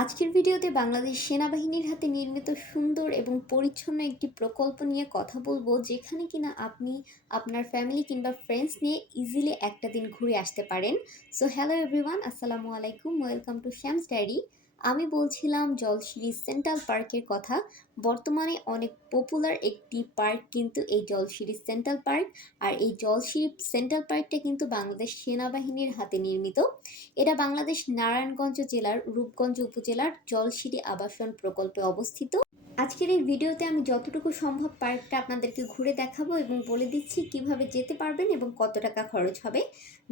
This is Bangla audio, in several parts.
আজকের ভিডিওতে বাংলাদেশ সেনাবাহিনীর হাতে নির্মিত সুন্দর এবং পরিচ্ছন্ন একটি প্রকল্প নিয়ে কথা বলবো, যেখানে কিনা আপনি আপনার ফ্যামিলি কিংবা ফ্রেন্ডস নিয়ে ইজিলি একটা দিন ঘুরে আসতে পারেন। সো হ্যালো এভরিওয়ান, আসসালামু আলাইকুম, ওয়েলকাম টু শ্যামস ডায়েরি। আমি বলছিলাম জলশিরি সেন্ট্রাল পার্কের কথা। বর্তমানে অনেক পপুলার একটি পার্ক কিন্তু এই জলশিরি সেন্ট্রাল পার্ক। আর এই জলশিরি সেন্ট্রাল পার্কটা কিন্তু বাংলাদেশ সেনাবাহিনীর হাতে নির্মিত। এটা বাংলাদেশ নারায়ণগঞ্জ জেলার রূপগঞ্জ উপজেলার জলশিরি আবাসন প্রকল্পে অবস্থিত। আজকের এই ভিডিওতে আমি যতটুকু সম্ভব পার্কটা আপনাদেরকে ঘুরে দেখাবো এবং বলে দিচ্ছি কিভাবে যেতে পারবেন এবং কত টাকা খরচ হবে।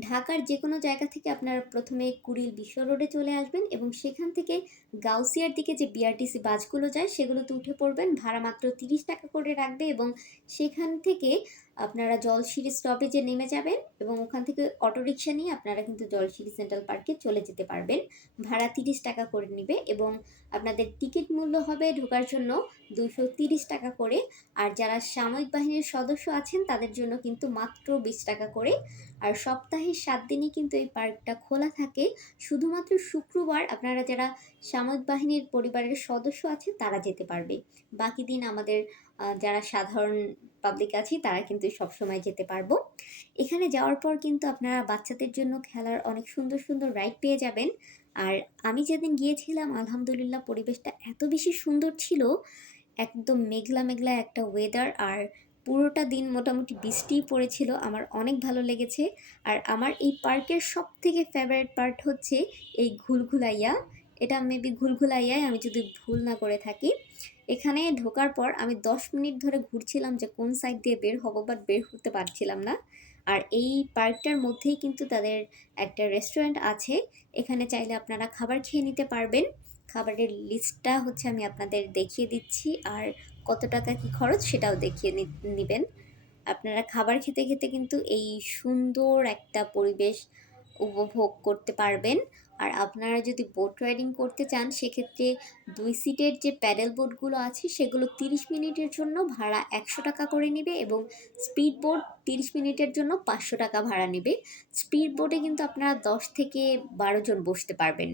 ঢাকার যে কোনো জায়গা থেকে আপনারা প্রথমে কুড়িল বিশ্ব রোডে চলে আসবেন এবং সেখান থেকে গাউসিয়ার দিকে যে বিআরটিসি বাসগুলো যায় সেগুলোতে উঠে পড়বেন। ভাড়া মাত্র 30 টাকা করে রাখবে এবং সেখান থেকে আপনারা জলশিরি স্টপেজে নেমে যাবেন এবং ওখান থেকে অটোরিকশা নিয়ে আপনারা কিন্তু জলশিরি সেন্ট্রাল পার্কে চলে যেতে পারবেন। ভাড়া 30 টাকা করে নেবে এবং আপনাদের টিকিট মূল্য হবে ঢোকার জন্য 230 টাকা করে। আর যারা সামরিক বাহিনীর সদস্য আছেন তাদের জন্য কিন্তু মাত্র 20 টাকা করে। আর সপ্তাহে 7 দিনই কিন্তু এই পার্কটা খোলা থাকে। শুধুমাত্র শুক্রবার আপনারা যারা সামরিক বাহিনীর পরিবারের সদস্য আছে তারা যেতে পারবে। বাকি দিন আমাদের যারা সাধারণ পাবলিক আছি তারা কিন্তু সবসময় যেতে পারবো। এখানে যাওয়ার পর কিন্তু আপনারা বাচ্চাদের জন্য খেলার অনেক সুন্দর সুন্দর রাইড পেয়ে যাবেন। আর আমি যেদিন গিয়েছিলাম আলহামদুলিল্লাহ পরিবেশটা এত বেশি সুন্দর ছিল, একদম মেঘলা মেঘলা একটা ওয়েদার। আর পুরোটা দিন মোটামুটি বৃষ্টিই পড়েছিল, আমার অনেক ভালো লেগেছে। আর আমার এই পার্কের সব থেকে ফেভারিট পার্ট হচ্ছে এই ঘুলঘুলাইয়া। এটা মেবি ঘুলঘুলাইয়ায়, আমি যদি ভুল না করে থাকি। এখানে ঢোকার পর আমি 10 মিনিট ধরে ঘুরছিলাম যে কোন সাইড দিয়ে বের হবো, বাট বের হতে পারছিলাম না। আর এই পার্কটার মধ্যেই কিন্তু তাদের একটা রেস্টুরেন্ট আছে, এখানে চাইলে আপনারা খাবার খেয়ে নিতে পারবেন। খাবারের লিস্টটা হচ্ছে আমি আপনাদের দেখিয়ে দিচ্ছি, আর কত টাকা কি খরচ সেটাও দেখিয়ে নেবেন। আপনারা খাবার খেতে খেতে কিন্তু এই সুন্দর একটা পরিবেশ উপভোগ করতে পারবেন। আর আপনারা যদি বোট রাইডিং করতে চান সেক্ষেত্রে 2 সিটের যে প্যাডেল বোটগুলো আছে সেগুলো 30 মিনিটের জন্য ভাড়া 100 টাকা করে নেবে এবং স্পিড বোট 30 মিনিটের জন্য 500 টাকা ভাড়া নেবে। স্পিড বোটে কিন্তু আপনারা 10 থেকে 12 জন বসতে পারবেন।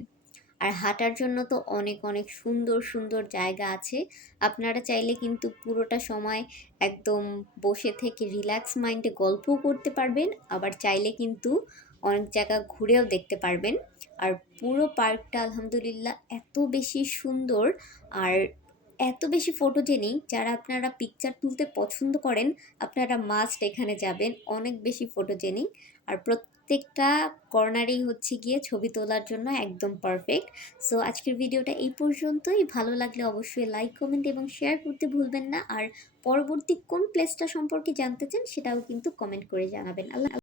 আর হাঁটার জন্য তো অনেক অনেক সুন্দর সুন্দর জায়গা আছে। আপনারা চাইলে কিন্তু পুরোটা সময় একদম বসে থেকে রিল্যাক্স মাইন্ডে গল্পও করতে পারবেন, আবার চাইলে কিন্তু অনেক জায়গা ঘুরেও দেখতে পারবেন। আর পুরো পার্কটা আলহামদুলিল্লাহ এত বেশি সুন্দর আর এত বেশি ফটোজেনিক, যারা আপনারা পিকচার তুলতে পছন্দ করেন আপনারা মাস্ট এখানে যাবেন, অনেক বেশি ফটোজেনিক। আর প্রত্যেকটা কর্নারেই হচ্ছে গিয়ে ছবি তোলার জন্য একদম পারফেক্ট। সো আজকের ভিডিওটা এই পর্যন্তই। ভালো লাগলে অবশ্যই লাইক, কমেন্ট এবং শেয়ার করতে ভুলবেন না। আর পরবর্তী কোন প্লেসটা সম্পর্কে জানতে চান সেটাও কিন্তু কমেন্ট করে জানাবেন। আল্লাহ।